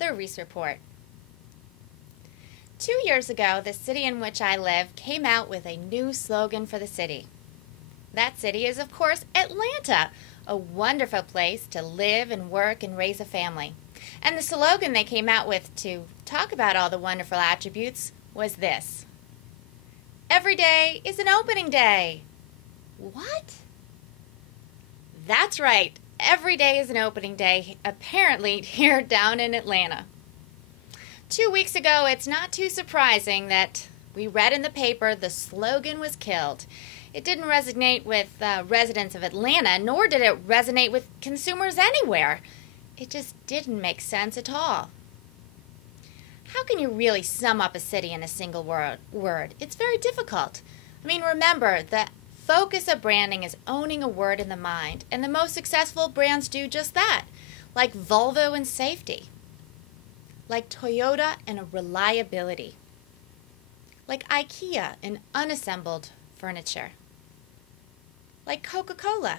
The Ries Report. 2 years ago, the city in which I live came out with a new slogan for the city. That city is, of course, Atlanta, a wonderful place to live and work and raise a family. And the slogan they came out with to talk about all the wonderful attributes was this: "Every day is an opening day." What? That's right. Every day is an opening day, apparently here down in Atlanta. 2 weeks ago, it's not too surprising that we read in the paper the slogan was killed. It didn't resonate with residents of Atlanta, nor did it resonate with consumers anywhere. It just didn't make sense at all. How can you really sum up a city in a single word? It's very difficult. Remember, the focus of branding is owning a word in the mind, and the most successful brands do just that, like Volvo and safety, like Toyota and reliability, like IKEA and unassembled furniture, like Coca-Cola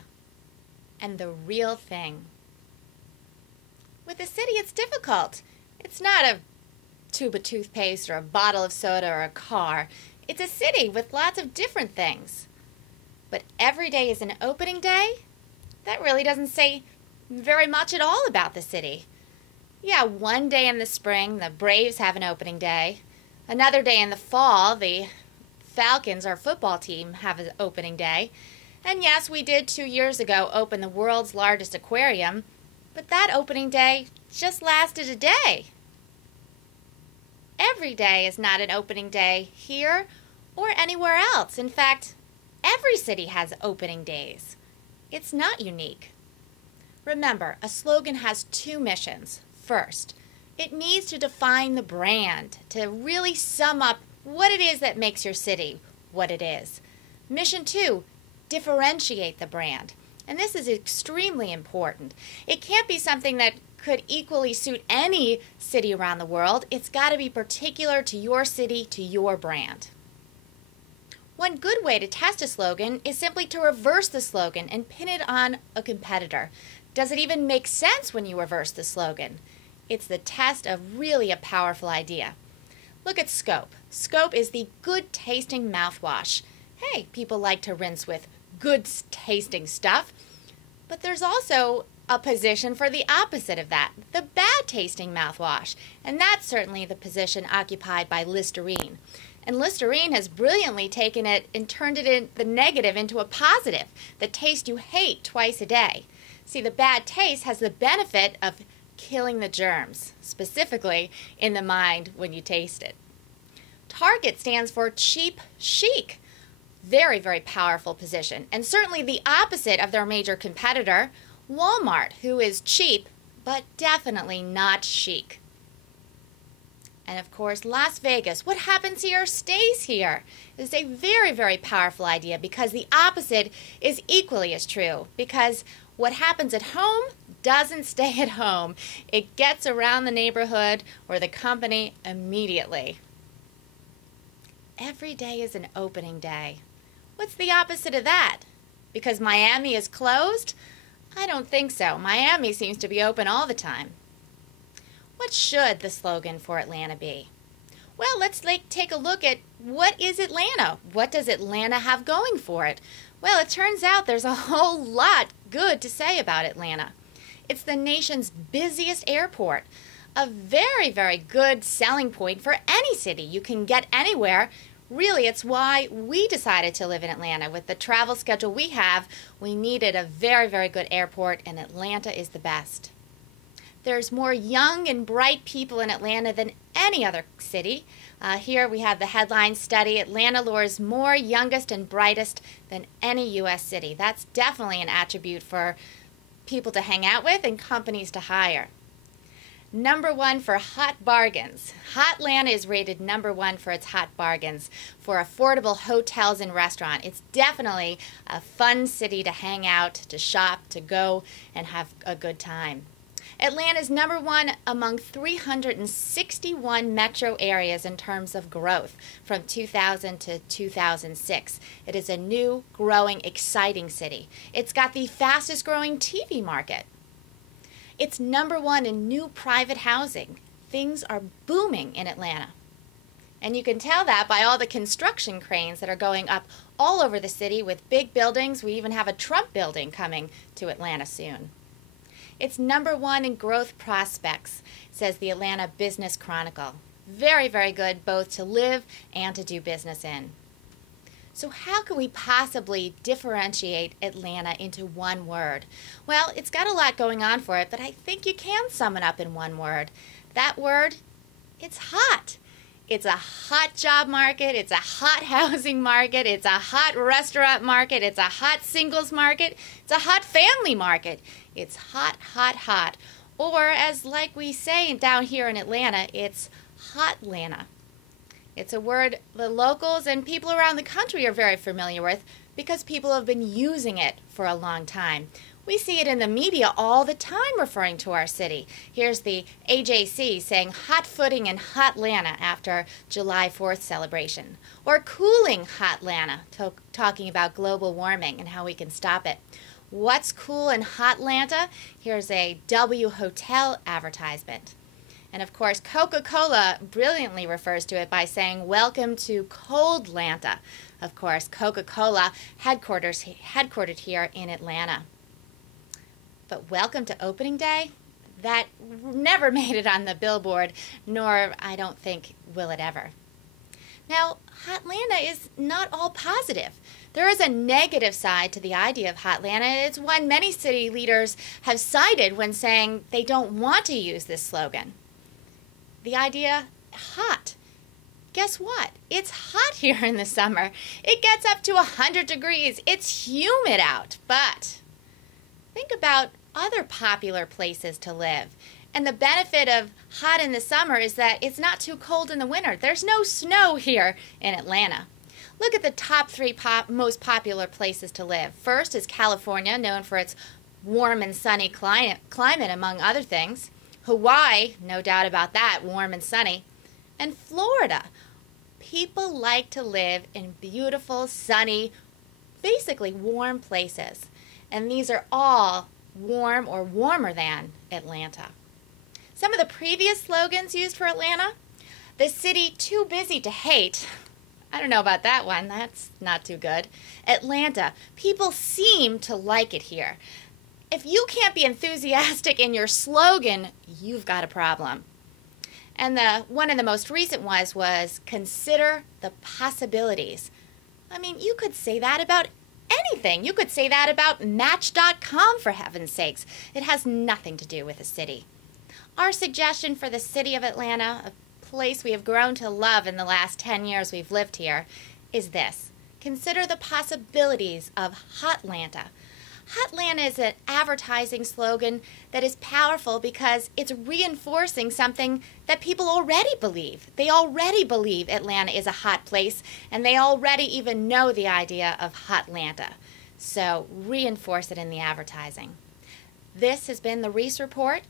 and the real thing. With a city, it's difficult. It's not a tube of toothpaste or a bottle of soda or a car. It's a city with lots of different things. But every day is an opening day? That really doesn't say very much at all about the city. Yeah, one day in the spring, the Braves have an opening day. Another day in the fall, the Falcons, our football team, have an opening day. And yes, we did 2 years ago open the world's largest aquarium, but that opening day just lasted a day. Every day is not an opening day here or anywhere else. In fact, every city has opening days. It's not unique. Remember, a slogan has two missions. First, it needs to define the brand, to really sum up what it is that makes your city what it is. Mission 2, differentiate the brand. And this is extremely important. It can't be something that could equally suit any city around the world. It's got to be particular to your city, to your brand. One good way to test a slogan is simply to reverse the slogan and pin it on a competitor. Does it even make sense when you reverse the slogan? It's the test of really a powerful idea. Look at Scope. Scope is the good tasting mouthwash. Hey, people like to rinse with good tasting stuff. But there's also a position for the opposite of that, the bad tasting mouthwash. And that's certainly the position occupied by Listerine. And Listerine has brilliantly taken it and turned it in the negative into a positive, the taste you hate twice a day. See, the bad taste has the benefit of killing the germs, specifically in the mind when you taste it. Target stands for cheap chic. Very, very powerful position, and certainly the opposite of their major competitor, Walmart, who is cheap, but definitely not chic. And of course, Las Vegas, what happens here stays here. It's a very, very powerful idea because the opposite is equally as true. Because what happens at home doesn't stay at home. It gets around the neighborhood or the company immediately. Every day is an opening day. What's the opposite of that? Because Miami is closed? I don't think so. Miami seems to be open all the time. What should the slogan for Atlanta be? Well, let's take a look at what is Atlanta? What does Atlanta have going for it? Well, it turns out there's a whole lot good to say about Atlanta. It's the nation's busiest airport, a very, very good selling point for any city. You can get anywhere. Really, it's why we decided to live in Atlanta. With the travel schedule we have, we needed a very, very good airport, and Atlanta is the best. There's more young and bright people in Atlanta than any other city. Here we have the headline study, Atlanta lures more youngest and brightest than any U.S. city. That's definitely an attribute for people to hang out with and companies to hire. Number 1 for hot bargains. Hotlanta is rated number 1 for its hot bargains for affordable hotels and restaurants. It's definitely a fun city to hang out, to shop, to go and have a good time. Atlanta is number 1 among 361 metro areas in terms of growth from 2000 to 2006. It is a new, growing, exciting city. It's got the fastest growing TV market. It's number 1 in new private housing. things are booming in Atlanta. And you can tell that by all the construction cranes that are going up all over the city with big buildings. We even have a Trump building coming to Atlanta soon. It's #1 in growth prospects, says the Atlanta Business Chronicle. Very, very good both to live and to do business in. So how can we possibly differentiate Atlanta into one word? Well, it's got a lot going on for it, but I think you can sum it up in one word. That word, it's hot. It's a hot job market, it's a hot housing market, it's a hot restaurant market, it's a hot singles market, it's a hot family market. It's hot, hot, hot. Or as like we say down here in Atlanta, it's Hotlanta. It's a word the locals and people around the country are very familiar with because people have been using it for a long time. We see it in the media all the time referring to our city. Here's the AJC saying hot footing in Hotlanta after July 4th celebration. Or cooling Hotlanta, talking about global warming and how we can stop it. What's cool in Hotlanta? Here's a W Hotel advertisement. And of course, Coca-Cola brilliantly refers to it by saying, welcome to Coldlanta. Of course, Coca-Cola headquartered here in Atlanta. But welcome to opening day? That never made it on the billboard, nor I don't think will it ever. Now, Hotlanta is not all positive. There is a negative side to the idea of Hotlanta. It's one many city leaders have cited when saying they don't want to use this slogan. The idea, hot. Guess what? It's hot here in the summer. It gets up to 100 degrees. It's humid out. But think about other popular places to live. And the benefit of hot in the summer is that it's not too cold in the winter. There's no snow here in Atlanta. Look at the top 3 most popular places to live. First is California, known for its warm and sunny climate among other things. Hawaii, no doubt about that, warm and sunny. And Florida. People like to live in beautiful, sunny, basically warm places. And these are all warm or warmer than Atlanta. Some of the previous slogans used for Atlanta: the city too busy to hate. I don't know about that one. That's not too good. Atlanta, people seem to like it here. If you can't be enthusiastic in your slogan, you've got a problem. And one of the most recent ones was consider the possibilities. I mean, you could say that about anything. You could say that about Match.com, for heaven's sakes. It has nothing to do with the city. Our suggestion for the city of Atlanta, a place we have grown to love in the last 10 years we've lived here, is this. Consider the possibilities of Hotlanta. Hotlanta is an advertising slogan that is powerful because it's reinforcing something that people already believe. They already believe Atlanta is a hot place, and they already even know the idea of Hotlanta. So reinforce it in the advertising. This has been the Ries Report,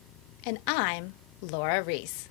and I'm Laura Ries.